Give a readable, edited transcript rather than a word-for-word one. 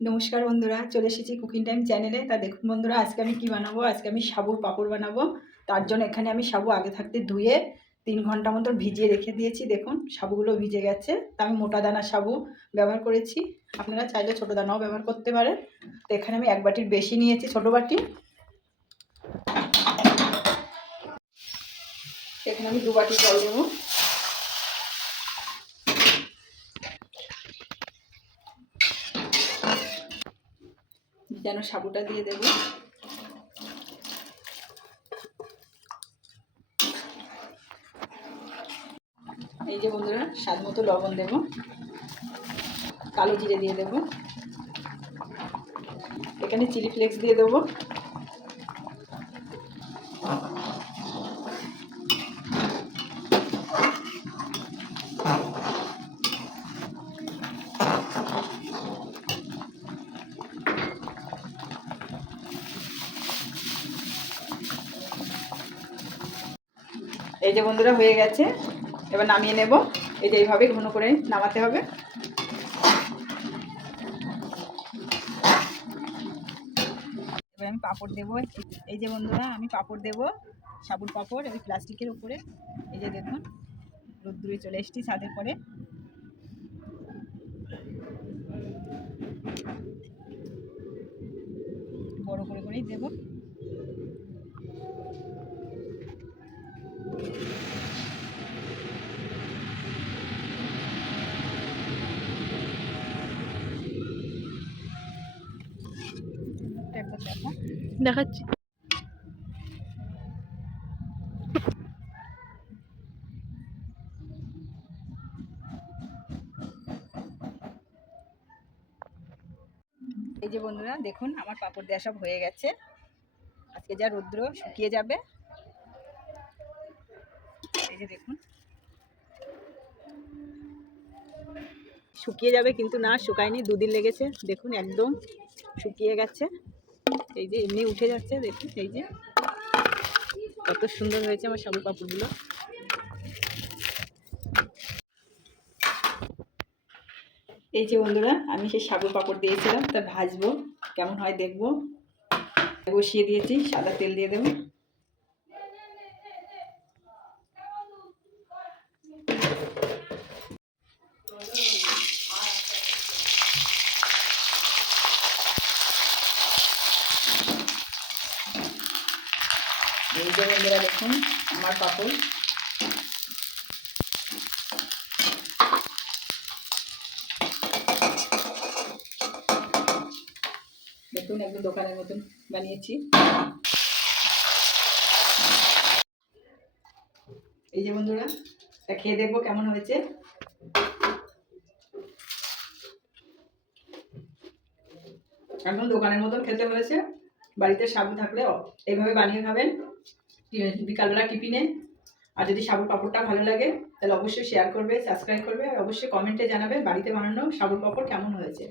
নমস্কার বন্ধুরা, চলে এসেছি কুকিং টাইম চ্যানেলে। তা দেখুন বন্ধুরা, আজকে আমি কি বানাবো। আজকে আমি সাবুর পাঁপড় বানাবো। তার জন্য এখানে আমি সাবু আগে থাকতে ধুয়ে 3 ঘন্টা মতো ভিজিয়ে রেখে দিয়েছি। দেখুন সাবুগুলো ভিজে গেছে। তা আমি মোটা দানা সাবু ব্যবহার করেছি, আপনারা চাইলে ছোটো দানাও ব্যবহার করতে পারেন। তো এখানে আমি 1 বাটির বেশি নিয়েছি, ছোটো বাটি। এখানে আমি 2 বাটি জল দেবো। যেন সাবুটা দিয়ে দেবো। এই যে বন্ধুরা, স্বাদ মতো লবণ দেবো, কালো জিরে দিয়ে দেবো, এখানে চিলি ফ্লেক্স দিয়ে দেবো, এই যে বন্ধুরা হয়ে গেছে। এবার নামিয়ে নেব। এই যে এইভাবে ঘন করে নামাতে হবে। এবার আমি পাঁপড় দেবো। এই যে বন্ধুরা, আমি পাঁপড় দেবো, সাবুর পাঁপড় এই প্লাস্টিকের উপরে। এই যে দেখুন, রোদ্দুরে চলে এসেছি ছাদের পরে। বড় করে করেই দেবো। একবার দেখো, দেখাচ্ছি। এই যে বন্ধুরা দেখুন, আমার পাঁপড় দেওয়া সব হয়ে গেছে। আজকে যা রৌদ্র শুকিয়ে যাবে। এই যে দেখুন, শুকিয়ে যাবে, কিন্তু না শুকায়নি, 2 দিন লেগেছে। দেখুন একদম শুকিয়ে গেছে। এই যে এমনি উঠে যাচ্ছে, দেখুন এই যে কত সুন্দর হয়েছে আমার সাবু পাঁপড়গুলো। এই যে বন্ধুরা, আমি সেই সাবু পাঁপড় দিয়েছিলাম, তা ভাজবো, কেমন হয় দেখবো। বসিয়ে দিয়েছি, সাদা তেল দিয়ে দেবো। এই যে বন্ধুরা দেখুন আমার পাঁপড়। দেখুন একদম দোকানের মতন বানিয়েছি। এই যে বন্ধুরা, তা খেয়ে দেখবো কেমন হয়েছে। একদম দোকানের মতন খেতে হয়েছে। বাড়িতে সাবু থাকলে এইভাবে বানিয়ে খাবেন বিকালবেলা টিফিনে। আর যদি সাবুর পাঁপড়টা ভালো লাগে তাহলে অবশ্যই শেয়ার করবে, সাবস্ক্রাইব করবে, আর অবশ্যই কমেন্টে জানাবে বাড়িতে বানানো সাবুর পাঁপড় কেমন হয়েছে।